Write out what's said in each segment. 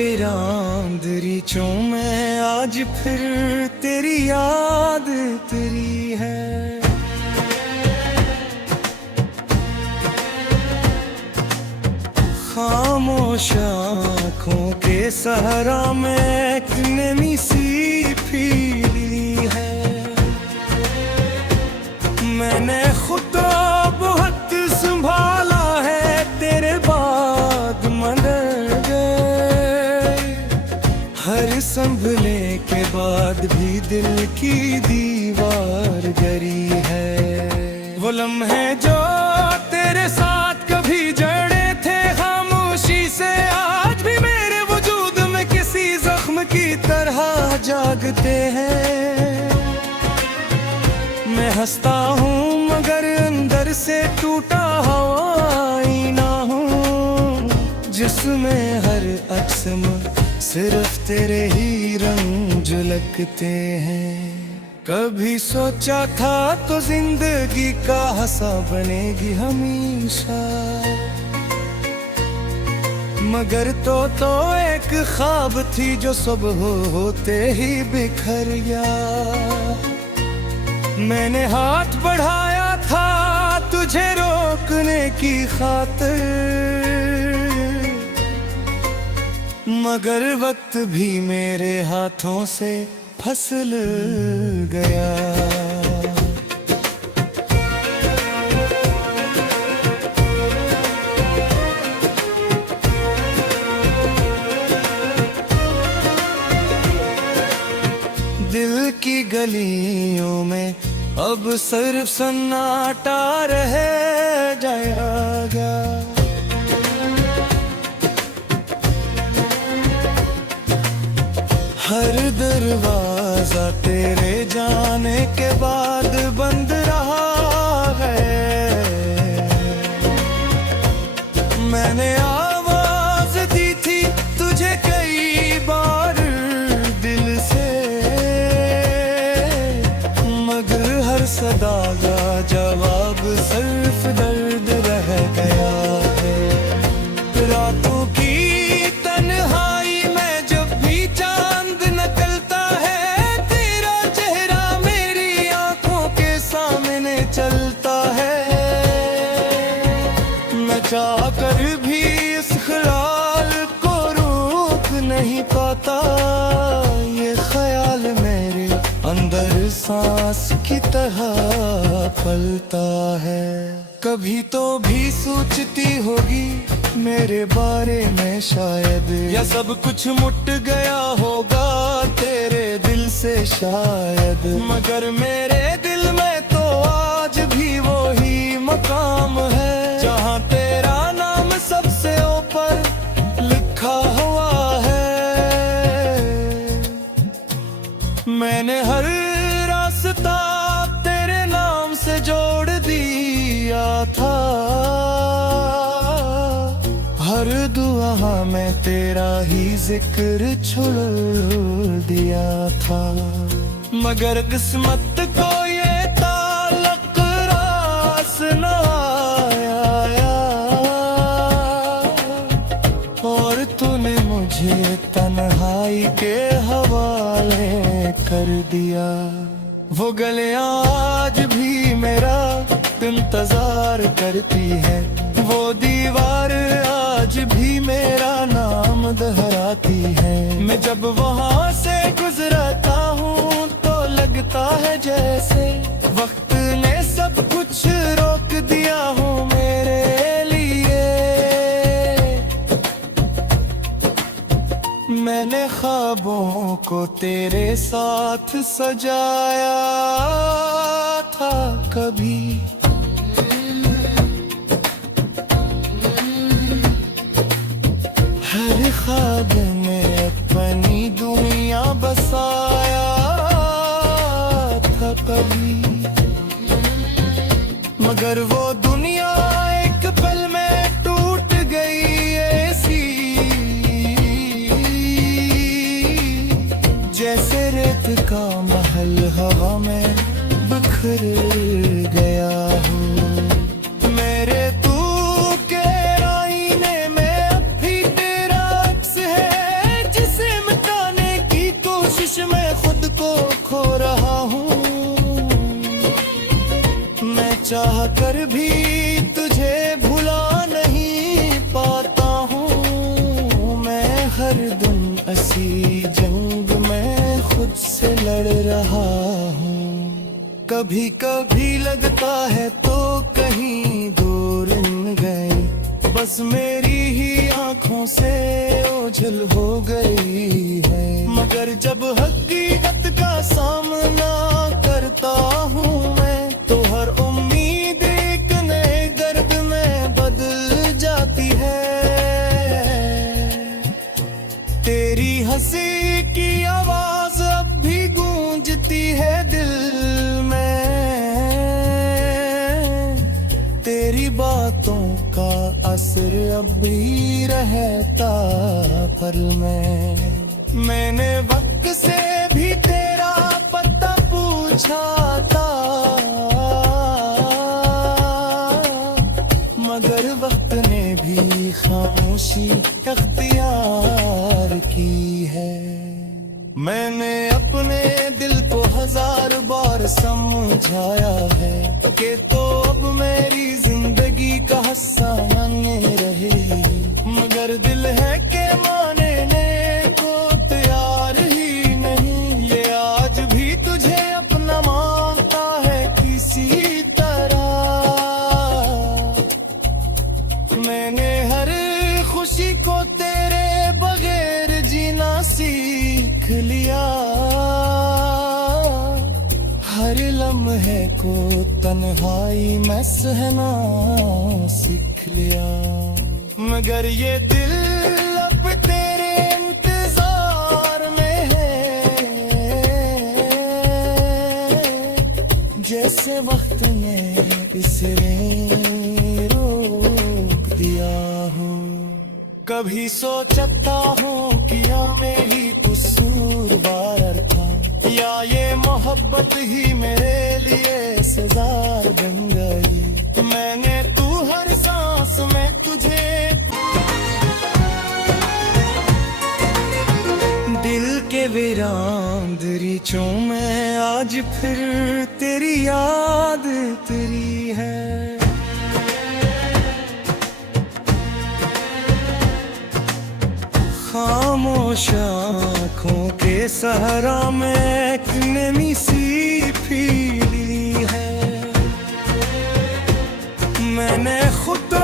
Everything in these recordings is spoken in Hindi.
वीरांदरी मैं आज फिर तेरी याद तेरी है। खामोश आँखों के सहारा में एक नमी सी पीली है। मैंने खुद बहुत संभाला है तेरे बाद मगर गए। हर संभले के बाद भी दिल की दीवार गिरी है। वो लम्हे जो तेरे साथ कभी जड़े थे खामोशी से आज भी मेरे वजूद में किसी जख्म की तरह जागते हैं। मैं हंसता हूँ मगर अंदर से टूटा हुआ आईना हूँ जिसमें हर अक्स में सिर्फ तेरे ही रंग झलकते हैं। कभी सोचा था तो जिंदगी का हंसा बनेगी हमेशा मगर तो एक ख्वाब थी जो सुबह होते ही बिखर गया। मैंने हाथ बढ़ाया था तुझे रोकने की खातिर मगर वक्त भी मेरे हाथों से फिसल गया। दिल की गलियों में अब सिर्फ सन्नाटा रह जाएगा। हर दरवाजा तेरे जाने के बाद बंद रहा है। मैंने आवाज दी थी तुझे कई बार दिल से मगर हर सदा का जवाब सिर्फ दर्द रह गया है। रातों की तन्हाई में जब भी चांद निकलता है तेरा चेहरा मेरी आंखों के सामने चलता है। मैं चाह कर भी इस ख्याल को रोक नहीं पाता। ये ख्याल मेरे अंदर सांस की तरह फलता है। कभी तो भी सोचती होगी मेरे बारे में शायद या सब कुछ मुट गया होगा तेरे दिल से शायद मगर मेरे दिल में तो आज भी वही मकाम है जहाँ तेरा नाम सबसे ऊपर लिखा हुआ है। मैंने हर रास्ता तेरे नाम से जोड़ दिया था। हर दुआ में तेरा ही जिक्र छोड़ दिया था मगर किस्मत को ये ताल्लुक रास न आया और तूने मुझे तन्हाई के हवाले कर दिया। वो गलियां आज भी मेरा इंतजार करती है। वो दीवार आज भी मेरा नाम दोहराती है। मैं जब वहाँ से गुजरता हूँ तो लगता है जैसे वक्त ने सब कुछ रोक दिया हो मेरे लिए। मैंने ख्वाबों को तेरे साथ सजाया था कभी हर ख्वाब में अपनी दुनिया बसाया था कभी मगर वो दुनिया एक पल में टूट गई ऐसी जैसे रेत का महल हवा में बिखर गया हो। मेरे तू के आईने में अब भी तेरा अक्स है चाह कर भी तुझे भुला नहीं पाता हूँ मैं। हर दिन ऐसी जंग में खुद से लड़ रहा हूँ। कभी कभी लगता है तो कहीं दूर न गए, बस मेरी ही आंखों से ओझल हो गई है। मगर जब हकीकत का सामना करता हूँ मैं, तो हर उम्मीद एक नए दर्द में बदल जाती है। तेरी हंसी की आवाज अब भी गूंजती है दिल में, तेरी बातों का असर अब भी रहता पल में। मैंने वक्त से भी तेरा पता पूछा था, मगर वक्त ने भी खामोशी अख्तियार की है। मैंने अपने दिल को 1000 बार समझाया है कि तो अब मेरी जिंदगी का हिस्सा नहीं रहे, मगर दिल है कि मानने को तैयार ही नहीं। ये आज भी तुझे अपना मानता है किसी तरह। मैंने हर खुशी को तेरे बगैर जीना सीख लिया, हर लम्हे को तन्हाई में सहना सीख लिया। मगर ये दिल अब तेरे इंतजार में है, जैसे वक्त ने इसे रोक दिया हो। कभी सोचता हूँ किया मैं ही कसूरवार था, या ये मोहब्बत ही मेरे लिए सजा बन गई। मैंने तू हर सांस में तुझे दिल के वीरान दरीचों में आज फिर तेरी याद तेरी है। खामोश आँखों के सहारा में एक नमी सी पीली है। मैंने खुद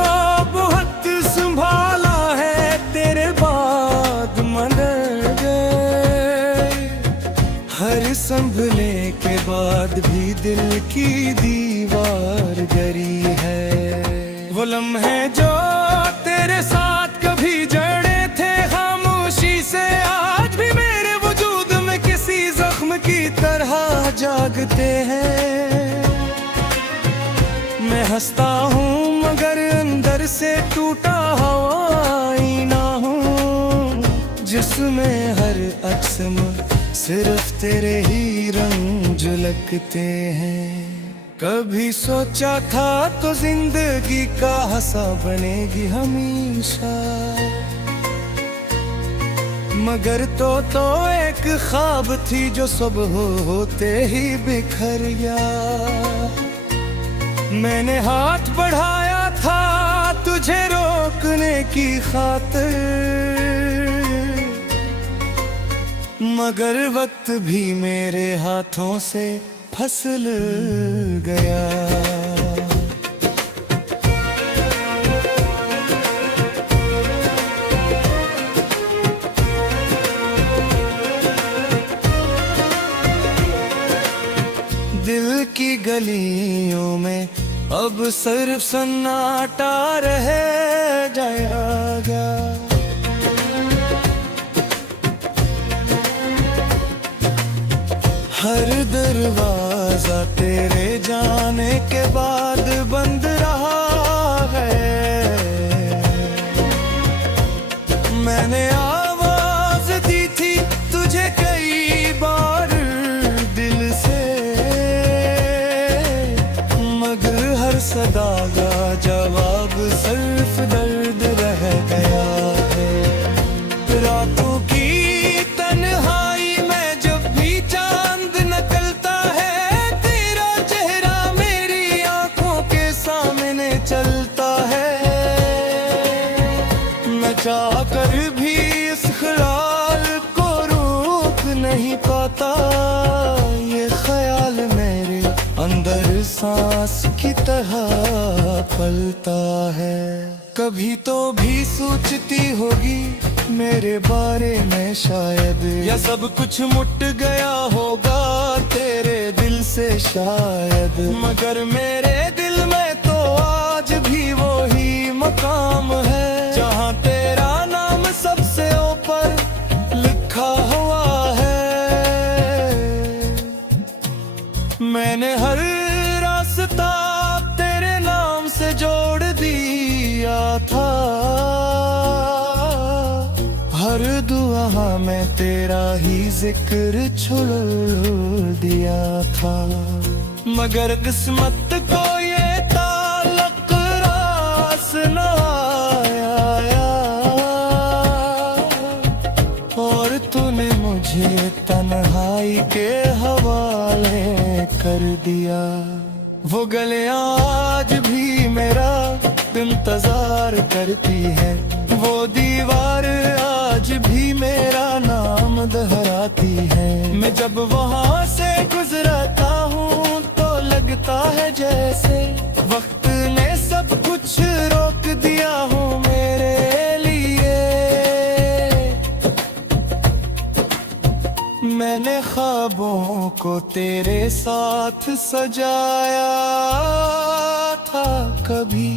बहुत संभाला है तेरे बाद मगर गए, हर संभले के बाद भी दिल की दीवार गिरी है। वो लम्हे जो तेरे साथ कभी जड़े थे खामोशी से, आज भी मेरे वजूद में किसी जख्म की तरह जागते हैं। मैं हंसता हूँ मगर अंदर से टूटा हुआ आईना हूँ, जिसमें हर अक्स में सिर्फ तेरे ही रंग झलकते हैं। कभी सोचा था तो जिंदगी का हंसा बनेगी हमेशा, मगर तो एक ख्वाब थी जो सुबह होते ही बिखर गया। मैंने हाथ बढ़ाया था तुझे रोकने की खातिर, मगर वक्त भी मेरे हाथों से फिसल गया। दिल की गलियों में अब सिर्फ सन्नाटा रह जाएगा। हर दरवाजा तेरे जाने के बाद बंद रहा है। मैंने आवाज दी थी तुझे कई बार दिल से, मगर हर सदा का जवाब सिर्फ दर्द रह गया है। रातों की तन्हाई में जब भी चांद निकलता है, तेरा चेहरा मेरी आंखों सांस की तरह पलता है। कभी तो भी सोचती होगी मेरे बारे में शायद, या सब कुछ मुट गया होगा तेरे दिल से शायद। मगर मेरे दिल में तो आज भी वो ही मकाम है जहाँ तेरा नाम सबसे ऊपर लिखा हुआ है। मैंने हर रास्ता तेरे नाम से जोड़ दिया था, हर दुआ में तेरा ही जिक्र छोड़ दिया था। मगर किस्मत को ये ताल्लुक रास न आया, और तूने मुझे तन्हाई के हवाले कर दिया। वो गलियां आज भी मेरा इंतजार करती है, वो दीवार आज भी मेरा नाम दोहराती है। मैं जब वहाँ से गुजरता हूँ तो लगता है जैसे वक्त ने सब कुछ रोक दिया हो मेरे लिए। मैंने ख्वाबों को तेरे साथ सजाया था कभी,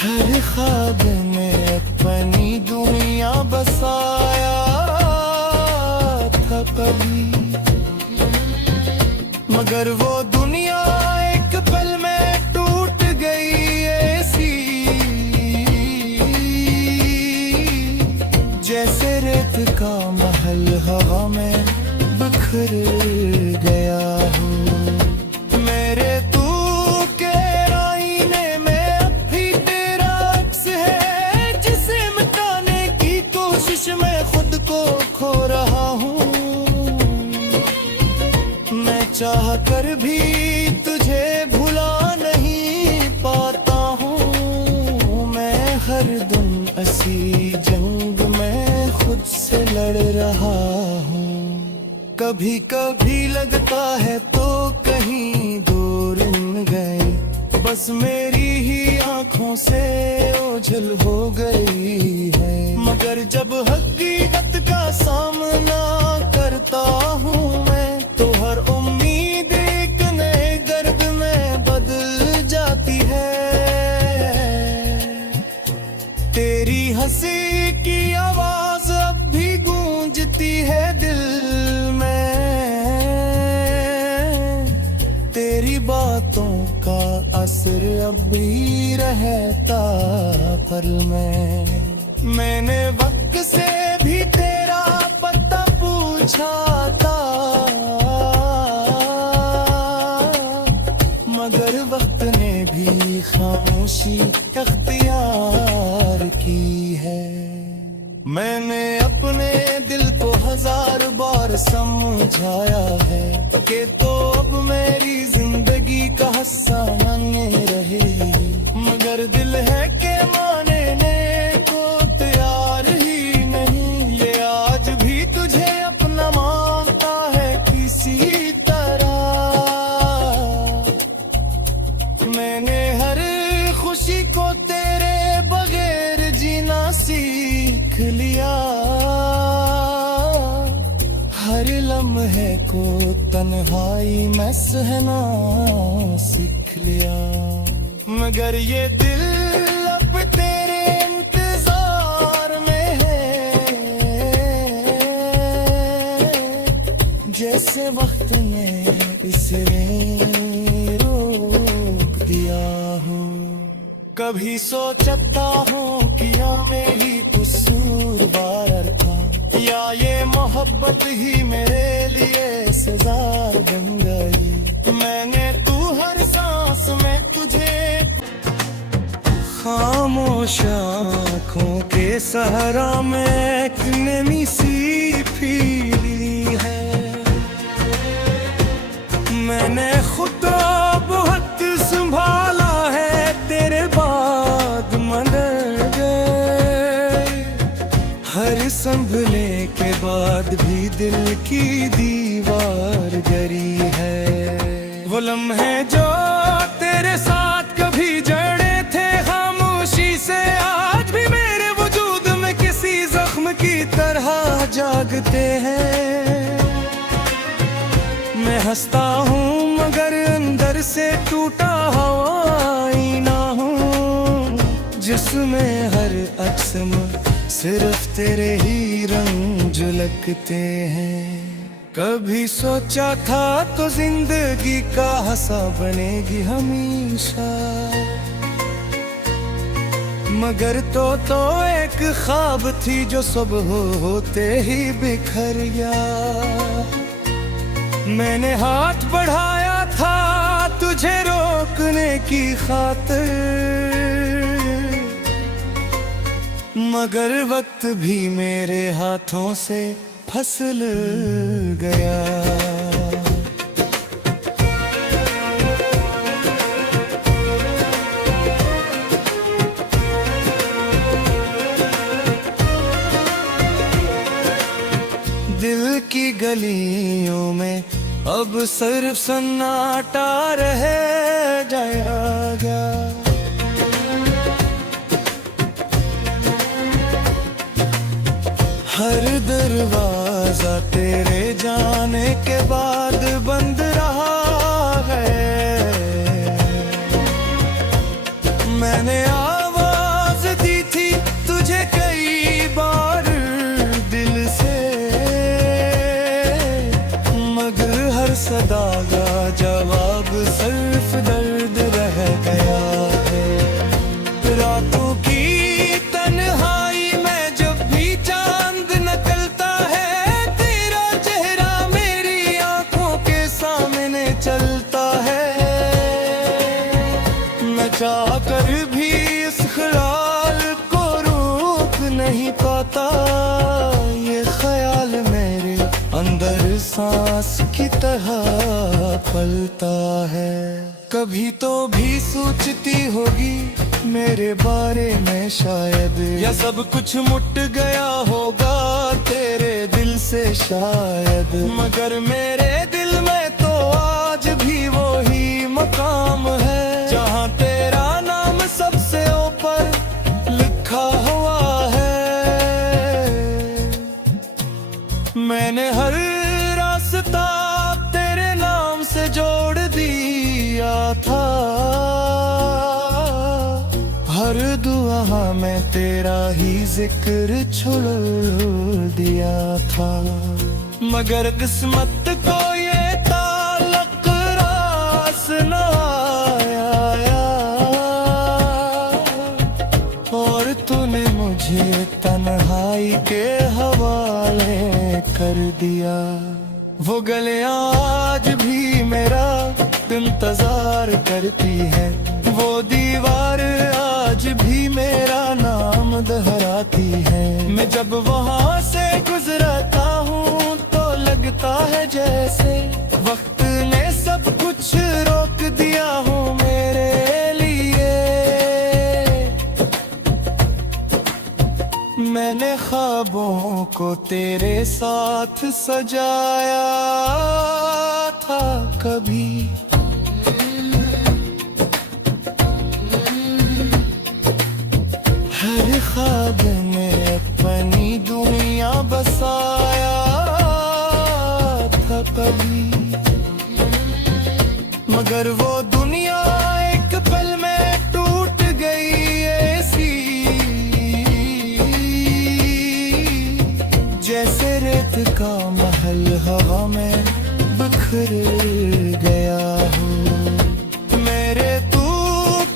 हर ख्वाब में अपनी दुनिया बसाया था कभी। मगर वो दुनिया एक पल में टूट गई ऐसी, जैसे रेत का महल हवा में बिखर गया हो। मेरे तू के आईने में अब भी तेरा अक्स है, जिसे मिटाने की कोशिश में खुद को खो रहा हूँ। मैं चाह कर भी तुझे भुला नहीं पाता हूँ। मैं हर दिन ऐसी जंग में खुद से लड़ रहा हूँ। कभी कभी लगता है तो कहीं दूर न गए, बस मेरी ही आंखों से ओझल हो गई है। मगर जब हकीकत का सामना करता हूँ मैं, तो हर उम्मीद एक नए गर्द में बदल जाती है। तेरी हंसी की आवाज अब भी गूंजती है दिल में, तेरी बातों का असर अब भी रहता पल में। मैंने वक्त से भी तेरा पता पूछा था, मगर वक्त ने भी खामोशी अख्तियार की है। मैंने अपने दिल को 1000 बार समझाया है कि तो अब मेरी जिंदगी का हिस्सा नहीं रहे, मगर दिल है कि मानने को तैयार ही नहीं। ये आज भी तुझे अपना मानता है किसी तरह। मैंने हर खुशी को तेरे बगैर जीना सीख लिया, हर लम्हे को तन्हाई में सहना सीख लिया। मगर ये दिल अब तेरे इंतजार में है, जैसे वक्त ने इसे रोक दिया हो। कभी सोचता हूँ कि में ही कसूरवार था, या ये मोहब्बत ही मेरे लिए सजा बन गई। मैंने तू हर सांस में तुझे खामोश आँखों के सहारा में एक नमी सी पीली है। मैंने खुदा बहुत संभाला है तेरे बाद मदद, हर संभले के बाद भी दिल की दीवार गिरी है। वो लम्हे जो तेरे साथ कभी जड़े थे खामोशी से, आज भी मेरे वजूद में किसी जख्म की तरह जागते हैं। मैं हंसता हूँ मगर अंदर से टूटा हुआ आईना हूँ, जिसमें हर अक्स में सिर्फ तेरे ही रंग झलकते हैं। कभी सोचा था तो जिंदगी का हंसा बनेगी हमेशा, मगर तो एक ख्वाब थी जो सुबह होते ही बिखर गया। मैंने हाथ बढ़ाया था तुझे रोकने की खातिर, मगर वक्त भी मेरे हाथों से फिसल गया। दिल की गलियों में अब सिर्फ सन्नाटा रह जाएगा। हर दरवाजा तेरे जाने के बाद बंद रहा है। मैंने आवाज दी थी तुझे कई बार दिल से, मगर हर सदा का जवाब सिर्फ दर्द रह गया है। रातों की तन्हाई में जब भी चांद निकलता है, तेरा चेहरा मेरी आंखों के सामने चलता है। मैं चाह कर भी इस ख्याल को रोक नहीं पाता, ये ख्याल मेरे अंदर सांस की तरह पलता है। कभी तो भी सोचती होगी मेरे बारे में शायद, या सब कुछ मुट गया होगा तेरे दिल से शायद, मगर मेरे दिल में तो आज भी वही मकाम है जहाँ तेरा नाम सबसे ऊपर लिखा हुआ है। मैंने हर रास्ता तेरे नाम से जोड़ दिया था, हर दुआ में तेरा ही जिक्र छोड़ दिया था, मगर किस्मत को ये ताल्लुक रास न आया, और तूने मुझे तन्हाई के हवाले कर दिया। वो गलियां आज भी मेरा इंतजार करती है, वो दीवार आज भी मेरा नाम दोहराती है। मैं जब वहाँ से गुजरता हूँ तो लगता है जैसे वक्त ने सब कुछ रोक दिया हो मेरे लिए। मैंने ख्वाबों को तेरे साथ सजाया था कभी, हर ख्वाब में अपनी दुनिया बसाया था कभी, मगर वो दुनिया एक पल में टूट गई ऐसी, जैसे रेत का महल हवा में बिखर गया हो। मेरे तू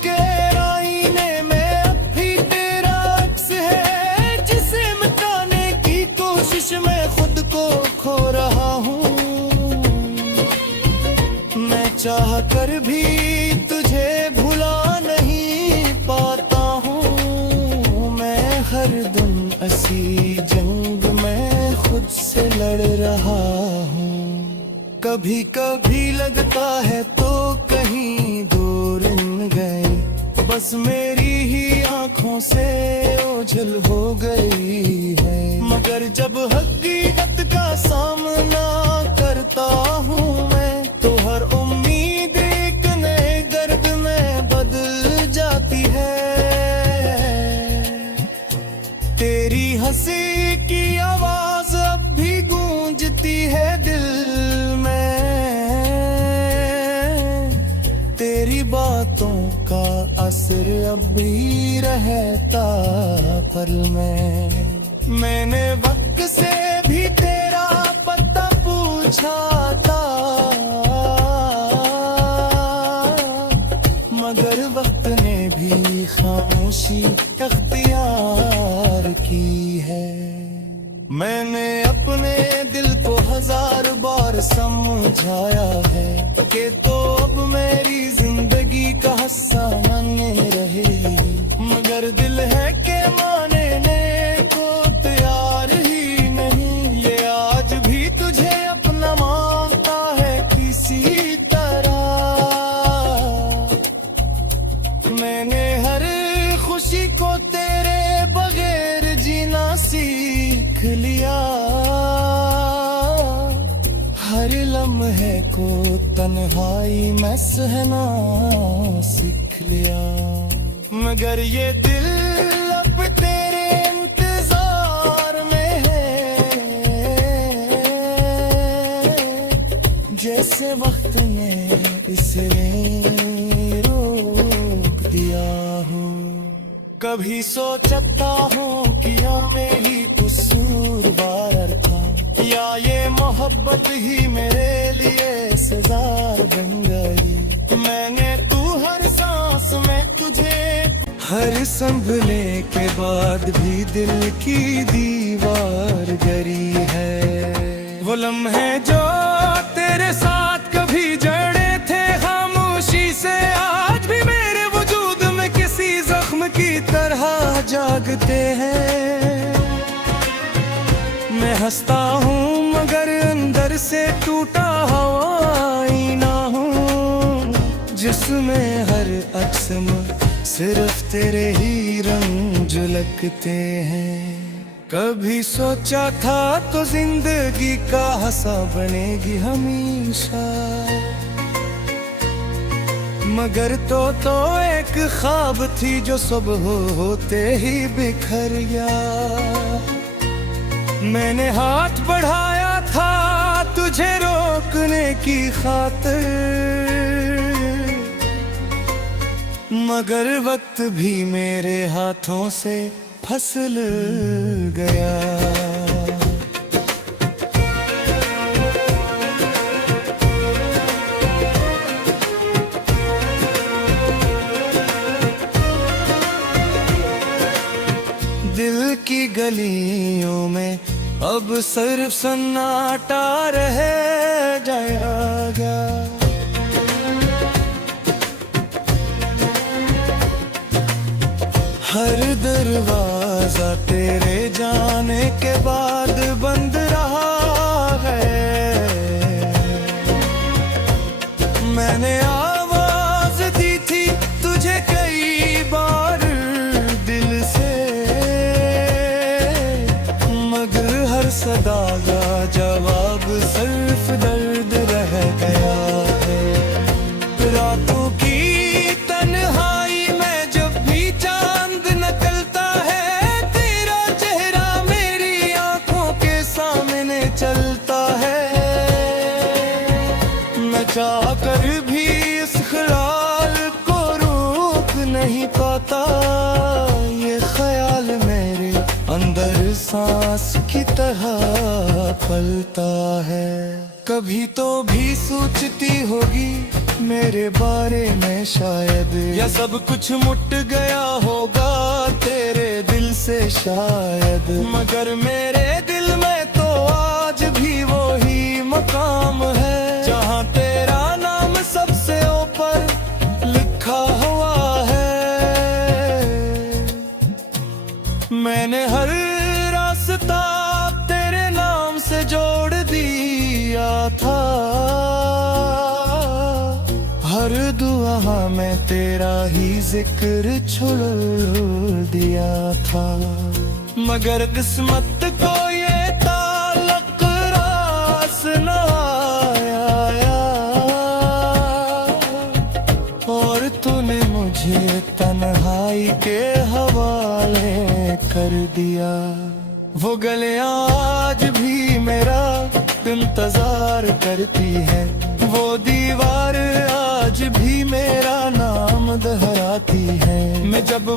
के आईने में अब भी तेरा अक्स है, जिसे मिटाने की कोशिश में खुद को खो रहा हूँ। मैं चाह कर भी तुझे भुला नहीं पाता हूँ, मैं हर दम ऐसी जंग में खुद से लड़ रहा हूँ। कभी कभी लगता है तो कहीं दूर न गए, बस मेरी ही आँखों से ओझल हो गई है। मगर जब हकीकत का सामना करता हूँ मैं, तो हर उम्मीद एक नए गर्द में बदल जाती है। तेरी हंसी की आवाज अब भी गूंजती है दिल में, तेरी बातों का असर अब भी रहता पल में। मैंने वक्त से भी तेरा पता पूछा था, मगर वक्त ने भी खामोशी अख्तियार की है। मैंने अपने दिल को 1000 बार समझाया है कि तो अब मेरी जिंदगी का हिस्सा नहीं रहे, मगर दिल है कि मानने को तैयार ही नहीं। ये आज भी तुझे अपना मानता है किसी तरह। मैंने हर खुशी को तेरे बगैर जीना सीख लिया, हर लम्हे को तन्हाई में सहना सीख लिया। मगर ये दिल अब तेरे इंतजार में है, जैसे वक्त ने इसे रोक दिया हो। कभी सोचता हूँ कि में ही कसूरवार था, या ये मोहब्बत ही मेरे लिए सजा बन गई। मैंने तू हर सांस में तुझे, हर संभले के बाद भी दिल की दीवार गिरी है। वो लम्हे जो तेरे साथ कभी जड़े थे खामोशी से, आज भी मेरे वजूद में किसी जख्म की तरह जागते हैं। मैं हंसता हूँ मगर अंदर से टूटा हुआ आईना हूँ, जिसमें हर अक्स में सिर्फ तेरे ही रंग झलकते हैं। कभी सोचा था तो जिंदगी का हंसा बनेगी हमेशा, मगर तो एक ख्वाब थी जो सुबह होते ही बिखर गया। मैंने हाथ बढ़ाया था तुझे रोकने की खातिर, मगर वक्त भी मेरे हाथों से फिसल गया। दिल की गलियों में अब सिर्फ सन्नाटा रह जाएगा। हर दरवाजा तेरे जाने के बाद बंद रहा है। मैंने आवाज दी थी तुझे कई बार दिल से, मगर हर सदा का जवाब सिर्फ दर्द रह गया है। रातों की तन्हाई में जब भी चांद निकलता है, तेरा चेहरा मेरी आंखों के सामने चलता है। मैं चाह कर भी इस ख्याल को रोक नहीं पाता, ये ख्याल मेरे अंदर सांस की तरह फलता है। कभी तो भी सोचती होगी मेरे बारे में शायद, या सब कुछ मुट गया होगा तेरे दिल से शायद, मगर मेरे दिल में तो आज भी वो ही मकाम है जहाँ तेरा नाम सबसे ऊपर लिखा हुआ है। मैंने हर रास्ता तेरे नाम से जोड़ दिया था, हर दुआ मैं तेरा ही जिक्र छोड़ दिया था, मगर किस्मत को ये ताल्लुक रास न आया, और तूने मुझे तन्हाई के हवाले कर दिया। वो गलियां आज भी मेरा इंतजार करती है, वो दीवार आज भी मेरा नाम दोहराती है। मैं जब